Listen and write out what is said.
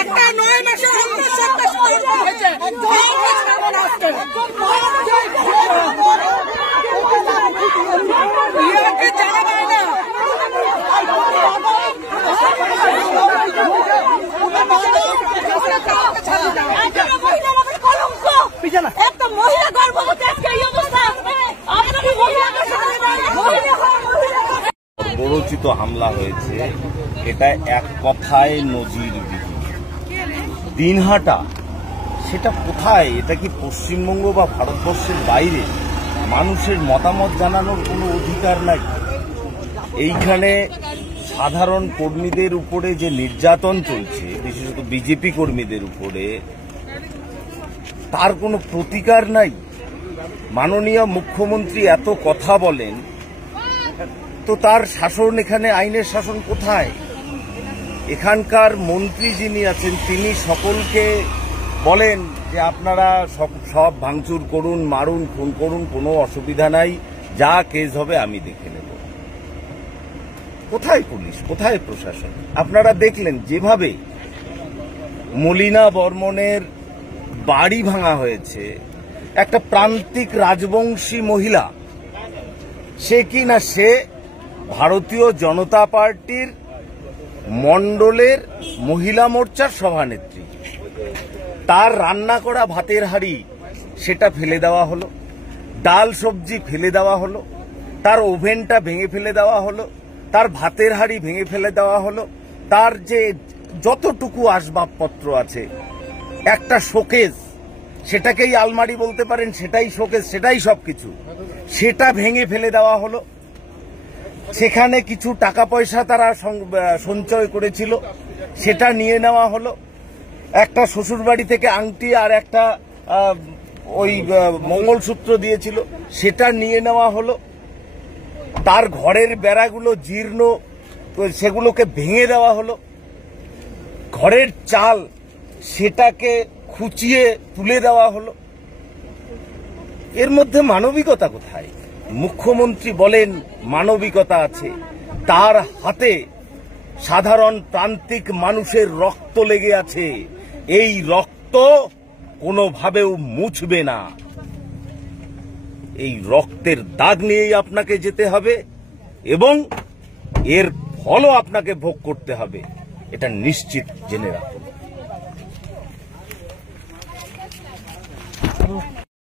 একটা 9 মাসের একটা মহিলা গর্ভবতী আজকে এই অবস্থা বর্বরোচিত হামলা হয়েছে, এটা এক কথায় নজিরবিহীন। দিনহাটা সেটা কোথায়? এটা কি পশ্চিমবঙ্গ বা ভারতবর্ষের বাইরে? মানুষের মতামত জানানোর কোনো অধিকার নাই। এইখানে সাধারণ কর্মীদের উপরে যে নির্যাতন চলছে, বিশেষত বিজেপি কর্মীদের উপরে, তার কোনো প্রতিকার নাই। মাননীয় মুখ্যমন্ত্রী এত কথা বলেন, তো তার শাসন এখানে, আইনের শাসন কোথায়? এখানকার মন্ত্রী যিনি আছেন তিনি সকলকে বলেন যে আপনারা সব ভাঙচুর করুন, মারুন, খুন করুন, কোনো অসুবিধা নাই, যা কেস হবে আমি দেখে নেব। কোথায় পুলিশ, কোথায় প্রশাসন? আপনারা দেখলেন যেভাবে মলিনা বর্মনের বাড়ি ভাঙা হয়েছে, একটা প্রান্তিক রাজবংশী মহিলা, সে কি না সে ভারতীয় জনতা পার্টির মণ্ডলের মহিলা মোর্চার সভানেত্রী, তার রান্না করা ভাতের হাঁড়ি সেটা ফেলে দেওয়া হলো, ডাল সবজি ফেলে দেওয়া হলো, তার ওভেনটা ভেঙে ফেলে দেওয়া হলো, তার ভাতের হাঁড়ি ভেঙে ফেলে দেওয়া হলো, তার যে যতটুকু আসবাবপত্র আছে, একটা শোকেস, সেটাকেই আলমারি বলতে পারেন, সেটাই শোকেস, সেটাই সবকিছু, সেটা ভেঙে ফেলে দেওয়া হলো। সেখানে কিছু টাকা পয়সা তারা সঞ্চয় করেছিল, সেটা নিয়ে নেওয়া হলো। একটা শ্বশুরবাড়ি থেকে আংটি আর একটা ওই মঙ্গলসূত্র দিয়েছিল, সেটা নিয়ে নেওয়া হলো। তার ঘরের বেড়াগুলো জীর্ণ, সেগুলোকে ভেঙে দেওয়া হলো। ঘরের চাল সেটাকে খুঁচিয়ে তুলে দেওয়া হলো। এর মধ্যে মানবিকতা কোথায়? মুখ্যমন্ত্রী বলেন মানবিকতা আছে, তার হাতে সাধারণ প্রান্তিক মানুষের রক্ত লেগে আছে। এই রক্ত কোনোভাবেও মুছবে না। এই রক্তের দাগ নিয়েই আপনাকে যেতে হবে এবং এর ফলও আপনাকে ভোগ করতে হবে, এটা নিশ্চিত জেনে রাখুন।